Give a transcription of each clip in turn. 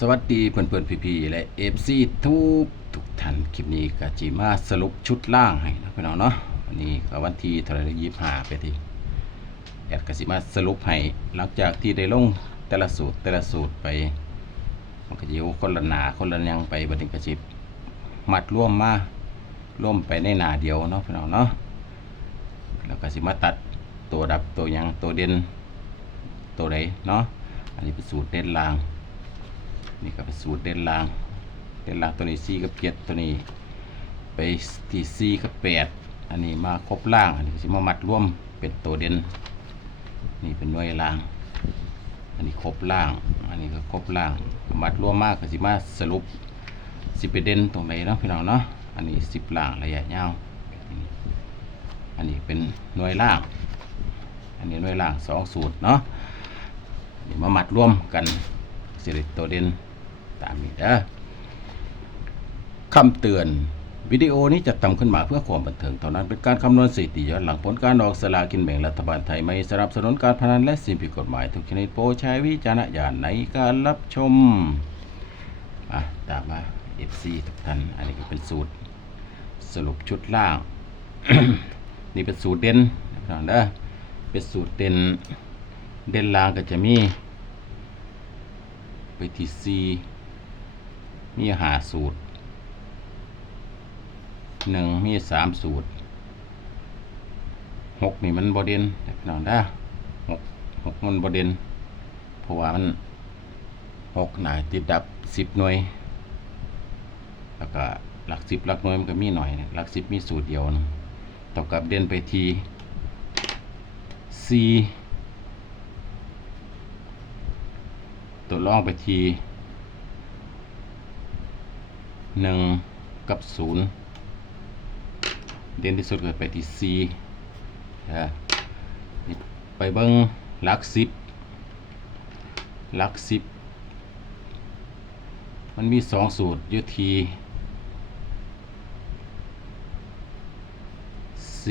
สวัสดีเพื่อนๆพี่ๆและเอฟซีทุกทุกท่านคลิปนี้ก็จีมาสรุปชุดล่างให้นะพี่น้องเนาะวันนี้ก็วันที่เท่าไรยี่สิบห้าไปทีแอดก็สิมาสรุปให้หลังจากที่ได้ลงแต่ละสูตรแต่ละสูตรไปมันก็จะอยู่คนละหนาคนละยังไปบัดนี้ก็จิมัดร่วมมาร่วมไปในหนาเดียวเนาะพี่น้องเนาะแล้วก็สิมาตัดตัวดับตัวยังตัวเด่นตัวใดเนาะอันนี้เป็นสูตรเด่นล่าง นี่ก็เป็นสูตรเด่นล่าง เด่นล่างตัวนี้4กับ7ตัวนี้ ไปที่4กับ8อันนี้มาครบล่าง อันนี้สิมามัดร่วมเป็นตัวเด่น นี่เป็นหน่วยล่าง อันนี้ครบล่าง อันนี้ก็ครบล่าง มัดร่วมมากก็สิมาสรุปสิไปเด่นตรงไหนเนาะพี่น้องเนาะ อันนี้10ล่างระยะยาว อันนี้เป็นหน่วยล่าง อันนี้หน่วยล่างสองสูตรเนาะนี่มามัดร่วมกันสิริตัวเด่น ตามนี้เด้อคำเตือนวิดีโอนี้จะทำขึ้นมาเพื่อความบันเทิงเท่านั้นเป็นการคำนวณสถิติย้อนหลังผลการออกสลากินแบ่งรัฐบาลไทยไม่สนับสนุนการพนันและสิ่งผิดกฎหมายทุกชนิดโปรดใช้วิจารณญาณในการรับชมอะตามมา FC ทุกท่านอันนี้ก็เป็นสูตรสรุปชุดล่าง นี่เป็นสูตรเด่นนะครับเด้อเป็นสูตรเด่นเด่นล่างก็จะมีไปที่ C มีหาสูตรหนึ่งมีสามสูตรหกนี่มันบเดนพี่น้องนะหกหกมันบเดนเพราะว่ามันหกหนาติดดับสิบหน่วย แล้วก็หลักสิบหลักหน่วยมันก็มีหน่อยหลักสิบมีสูตรเดียวนะต่อกับเด่นไปที C ตัวล่องไปที หนึ่งกับศูนย์เด่นที่สุดก็ไปที่ C นะนี่ไปเบิ้งหลักสิบหลักสิบมันมีสองสูตรยุที C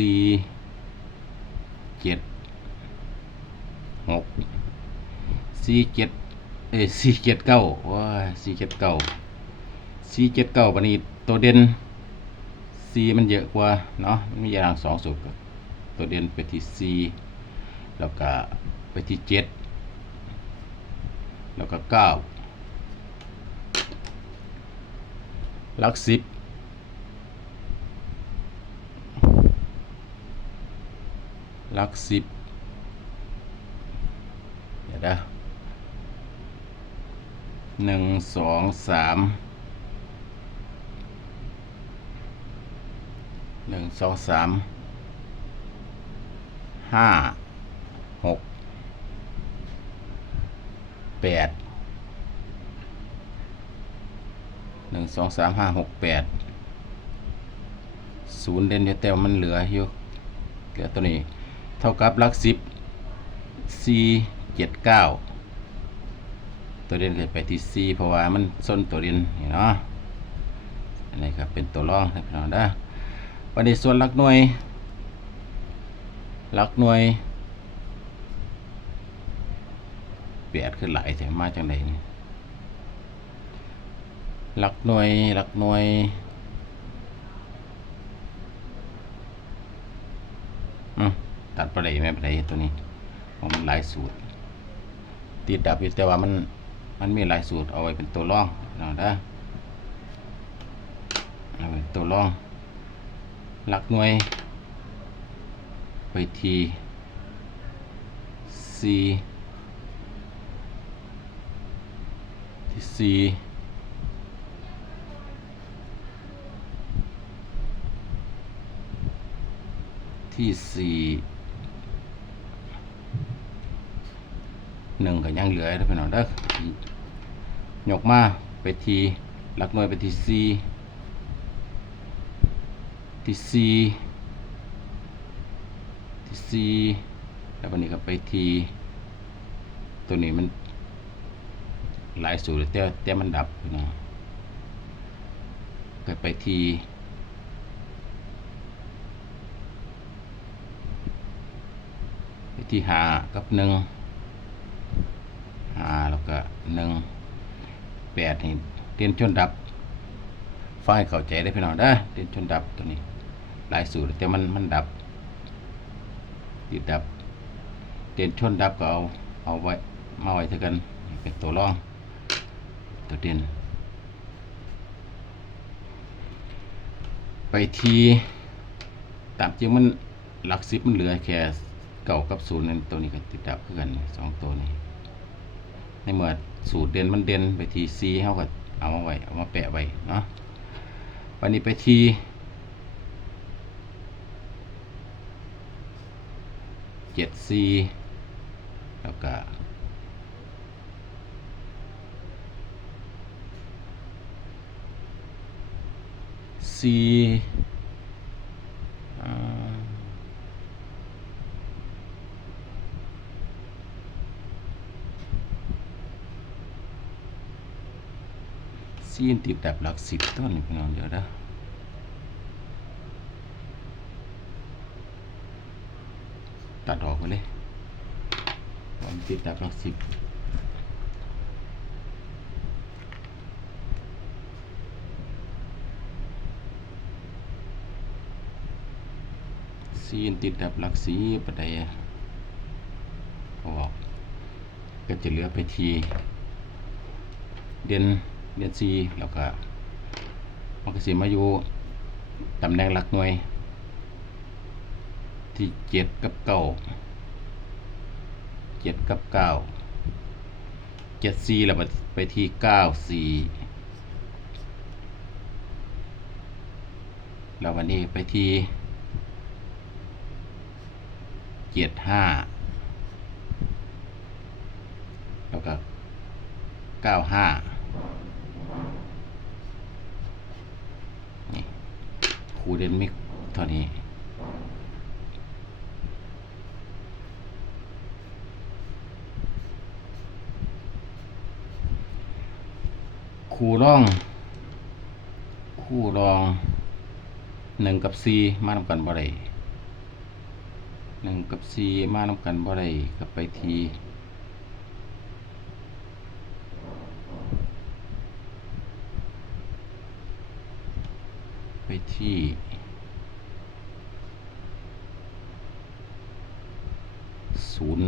เจ็ดหก C เจ็ดเอ้สี่เจ็ดเก้าว้าสี่เจ็ดเก้า สี่เจ็ดเก้าปนี้ตัวเด่นซีมันเยอะกว่าเนาะมันมีอย่างสองสูตรตัวเด่นไปที่ซีแล้วก็ไปที่เจ็ดแล้วก็เก้าหลักสิบหลักสิบเดี๋ยวนะหนึ่งสองสาม หนึ่งสองสามห้าหกแปดหนึ่งสองสามห้าหกแปดศูนย์เด่นอยู่แต่มันเหลืออยู่เหลือตัวนี้ เท่ากับลักสิบสี่เจ็ดเก้าตัวเด่นเกิดไปที่ C เพราะว่ามันส้นตัวเด่นเนาะอันนี้ครับเป็นตัวรองนะพี่น้องนะ วันนี้ส่วนหลักหน่วย หลักหน่วยเปลี่ยนขึ้นหลายแต่มาจากไหนนี่หลักหน่วยหลักหน่วยอืมตัดไปเลยไม่เป็นตัวนี้เพราะมันหลายสูตร ติดดับอยู่แต่ว่ามันมันมีหลายสูตรเอาไว้เป็นตัวรองนะนะเอาไว้ตัวรอง หลักหน่วยไปทีซีที่ซีที่สี่หนึ่งก็ยังเหลือนะพี่น้องเด้อยกมาไปทีหลักหน่วยไปที่ซี ที่ซีที่ซีแล้ววันนี้ก็ไปทีตัวนี้มันหลายสูตรแต่แต่มันดับน้องก็ไปทีไปที่หากับหนึ่งหาแล้วก็หนึ่งแปดนี่เด่นชนดับฟังให้เข้าใจได้พี่น้องเด้อเด่นชนดับตัวนี้ หลายสูตร แต่มันมันดับ ติดดับเด่นชนดับก็เอาเอาไว้มาไว้เท่ากันเป็นตัวรอง ตัวเด่นไปทีตามจริงมันหลักสิบมันเหลือแค่เก่ากับศูนย์นั่นตัวนี้ก็ติดดับเพื่อกันสองตัวนี้ ในเมื่อสูตรเด่นมันเด่นไปทีซีเขาก็เอามาไว้เอามาแปะไว้เนาะวันนี้ไปที เจ็ดซีแล้วก็ซีอ่าซีนติดดับหลักสิบต้นนี่พี่น้องเดี๋ยวนะ ตัดออกไปเลยมันติดดับหลักสิบซีนติดดับหลักสีประเดี๋ยวออก ก็จะเหลือไปทีเดือนเดือนสีแล้วก็มันก็สิมาอยู่ตำแหน่งหลักหน่วย ที่เจ็ดกับเก้าเจ็ดกับเก้าเจ็ดสี่แล้วไปที่เก้าสี่แล้ววันนี้ไปที่เจ็ดห้าแล้วก็เก้าห้านี่ครูเดนมิกเท่านี้ ครูร่อง คู่รองหนึ่งกับสี่มานำกันบ่ได้หนึ่งกับสี่มานำกันบ่ได้ก็ไปทีไปที่ศูนย์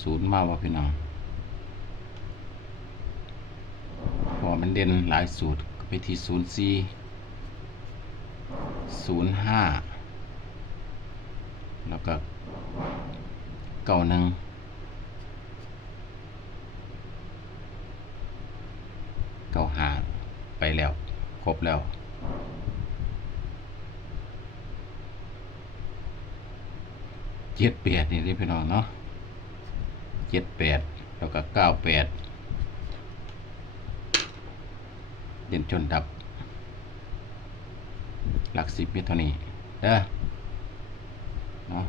ศูนย์มาว่าพี่น้องเพอ มันเด่นหลายสูตรไปที่ศูนย์สี่ศูนย์ห้าแล้วก็เก้าหนึ่งเก้าห้าไปแล้ว ครบแล้วเจ็ดแปดนี่พี่น้องเนาะเจ็ดแปดแล้วก็เก้าแปด เด่นจนดับ หลักสิบมีเท่านี้เด้อเนาะ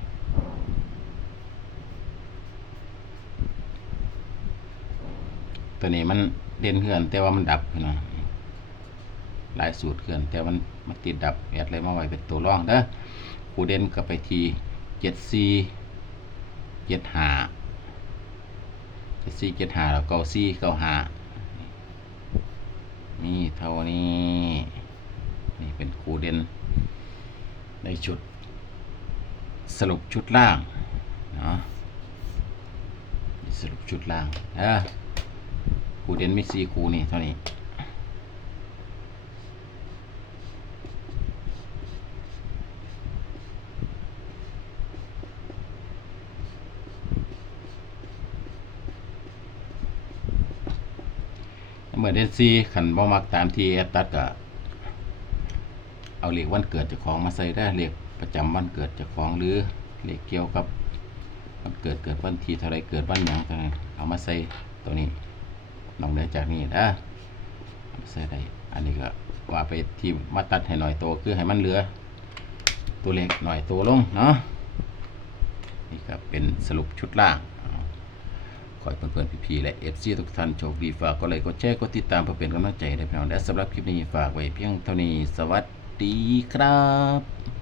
ตัวนี้มันเด่นเขื่อนแต่ว่ามันดับพี่น้องหลายสูตรเขื่อนแต่มันมันติดดับแอดเลยมาไว้เป็นตัวร่องเด้อคูเด่นก็ไปทีเจ็ดสี่เจ็ดหาเจ็ดสี่เจ็ดหาแล้วเก้าสี่เก้าหา นี่เท่านี้ นี่เป็นครูเด่นในชุด สรุปชุดล่างเนาะสรุปชุดล่างเออครูเด่นมีสี่ครูนี่เท่านี้ เมื่อเดนซีขันบ่มักตามที่แอดตัดก็เอาเลขวันเกิดเจ้าของมาใส่ได้เลขประจำวันเกิดเจ้าของหรือเลขเกี่ยวกับวันเกิดเกิดวันที่เท่าไรเกิดวันหยังเท่านั้นเอามาใส่ตัวนี้นอกเหนือจากนี้นะใส่ได้อันนี้ก็ว่าไปที่มาตัดให้หน่อยโตคือให้มันเหลือ ตัวเล็กหน่อยตัวลงเนาะนี่ก็เป็นสรุปชุดล่าง ให้เพื่อนๆพี่ๆและเอฟซีทุกท่านโชคดีฝากก็เลยกดแชร์กดติดตามเพื่อเป็นกำลังใจให้พี่น้องและสำหรับคลิปนี้ฝากไว้เพียงเท่านี้ สวัสดีครับ